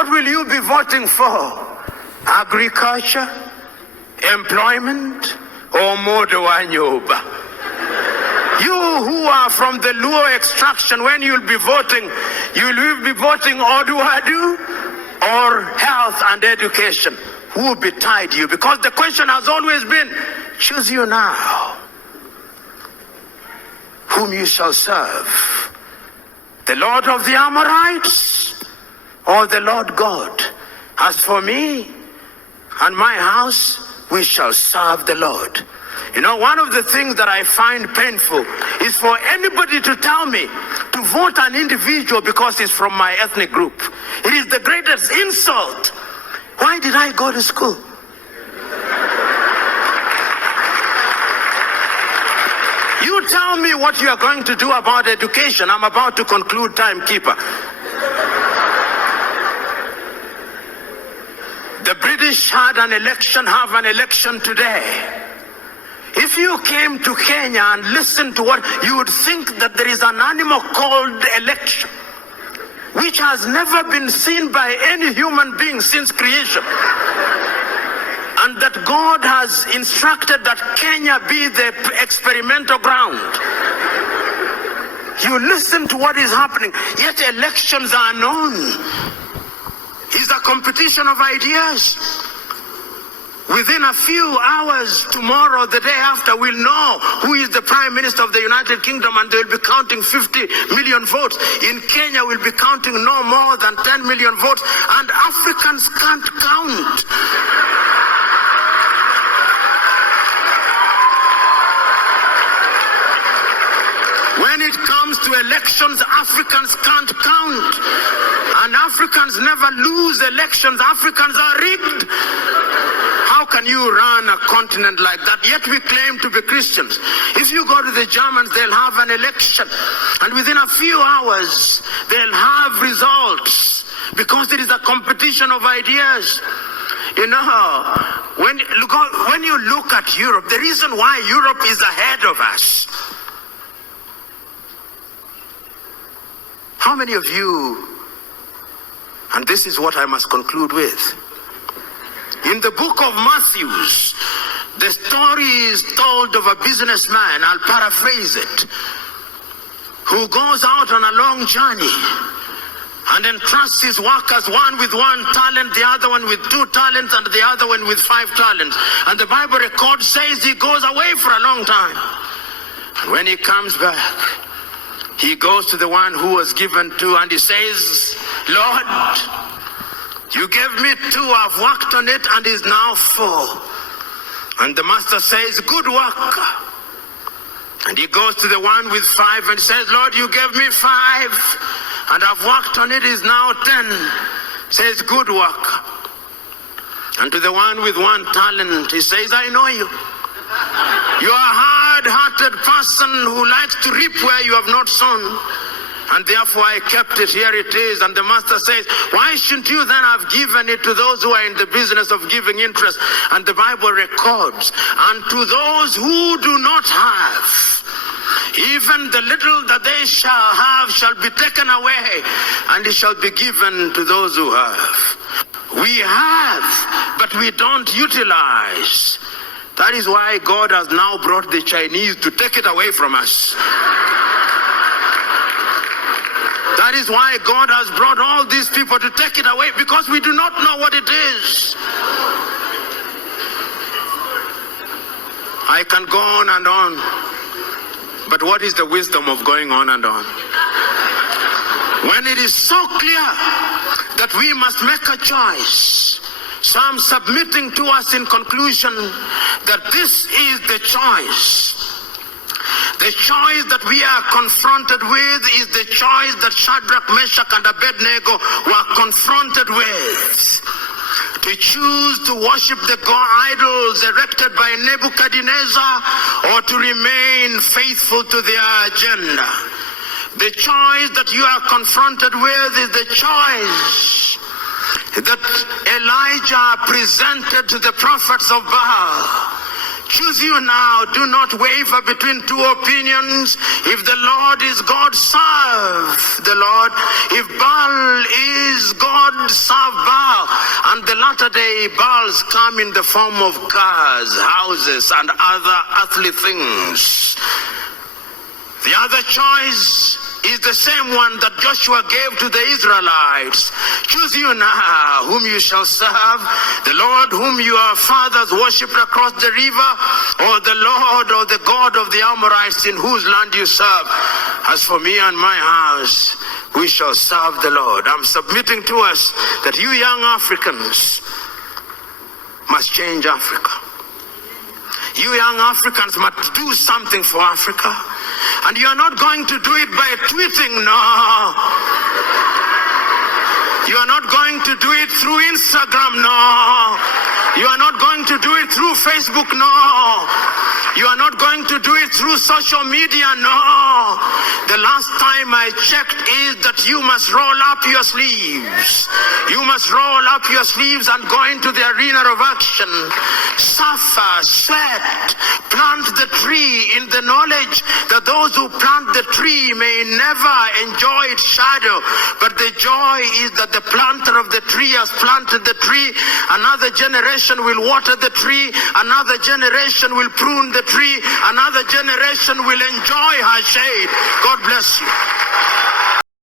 What will you be voting for? Agriculture, employment, or Modo Anyoba? You who are from the Luo extraction, when you'll be voting, you will be voting Oduadu or health and education. Who will betide you? Because the question has always been, choose you now whom you shall serve, the Lord of the Amorites or the Lord God. As for me and my house, we shall serve the Lord. You know, one of the things that I find painful is for anybody to tell me to vote an individual because he's from my ethnic group. It is the greatest insult. Why did I go to school? You tell me what you are going to do about education. I'm about to conclude, timekeeper. The British have an election today. If you came to Kenya and listened to what, you would think that there is an animal called election, which has never been seen by any human being since creation. And that God has instructed that Kenya be the experimental ground. You listen to what is happening, yet elections are known. It's a competition of ideas. Within a few hours, tomorrow, the day after, we'll know who is the Prime Minister of the United Kingdom, and they'll be counting 50 million votes. In Kenya, we'll be counting no more than 10 million votes, and Africans can't count. When it comes to elections, Africans can't count. And Africans never lose elections. Africans are rigged. How can you run a continent like that? Yet we claim to be Christians. If you go to the Germans, they'll have an election. And within a few hours, they'll have results. Because there is a competition of ideas. You know, when you look at Europe, the reason why Europe is ahead of us. How many of you, and this is what I must conclude with, in the book of Matthew, the story is told of a businessman, I'll paraphrase it, who goes out on a long journey and entrusts his workers, one with 1 talent, the other one with 2 talents, and the other one with 5 talents. And the Bible record says he goes away for a long time. And when he comes back, he goes to the one who was given 2 and he says, Lord, you gave me 2, I've worked on it and is now 4. And the master says, good work. And he goes to the one with 5 and says, Lord, you gave me 5 and I've worked on it, is now 10. Says, good work. And to the one with 1 talent, he says, I know you. You are a hard-hearted person who likes to reap where you have not sown. And therefore I kept it, here it is. And the master says, why shouldn't you then have given it to those who are in the business of giving interest? And the Bible records, and to those who do not have, even the little that they shall have shall be taken away, and it shall be given to those who have. We have, but we don't utilize. That is why God has now brought the Chinese to take it away from us. That is why God has brought all these people to take it away, because we do not know what it is. I can go on and on, but what is the wisdom of going on and on? When it is so clear that we must make a choice, so I'm submitting to us in conclusion that this is the choice. The choice that we are confronted with is the choice that Shadrach, Meshach, and Abednego were confronted with. To choose to worship the idols erected by Nebuchadnezzar, or to remain faithful to their agenda. The choice that you are confronted with is the choice that Elijah presented to the prophets of Baal. Choose you now. Do not waver between 2 opinions. If the Lord is God, serve the Lord. If Baal is God, serve latter day, Baals come in the form of cars, houses, and other earthly things. The other choice is the same one that Joshua gave to the Israelites. Choose you now whom you shall serve, the Lord whom your fathers worshipped across the river, or the Lord or the God of the Amorites in whose land you serve. As for me and my house, we shall serve the Lord. I'm submitting to us that you young Africans must change Africa. You young Africans must do something for Africa. And you are not going to do it by tweeting, no. You are not going to do it through Instagram, no. You are not going to do it through Facebook, no. You are not going to do it through social media, no. The last time I checked is that you must roll up your sleeves. You must roll up your sleeves and go into the arena of action. Suffer, sweat, plant the tree in the knowledge that those who plant the tree may never enjoy its shadow. But the joy is that the planter of the tree has planted the tree. Another generation will water the tree. Another generation will prune the tree. Another generation will enjoy her shade. God bless you.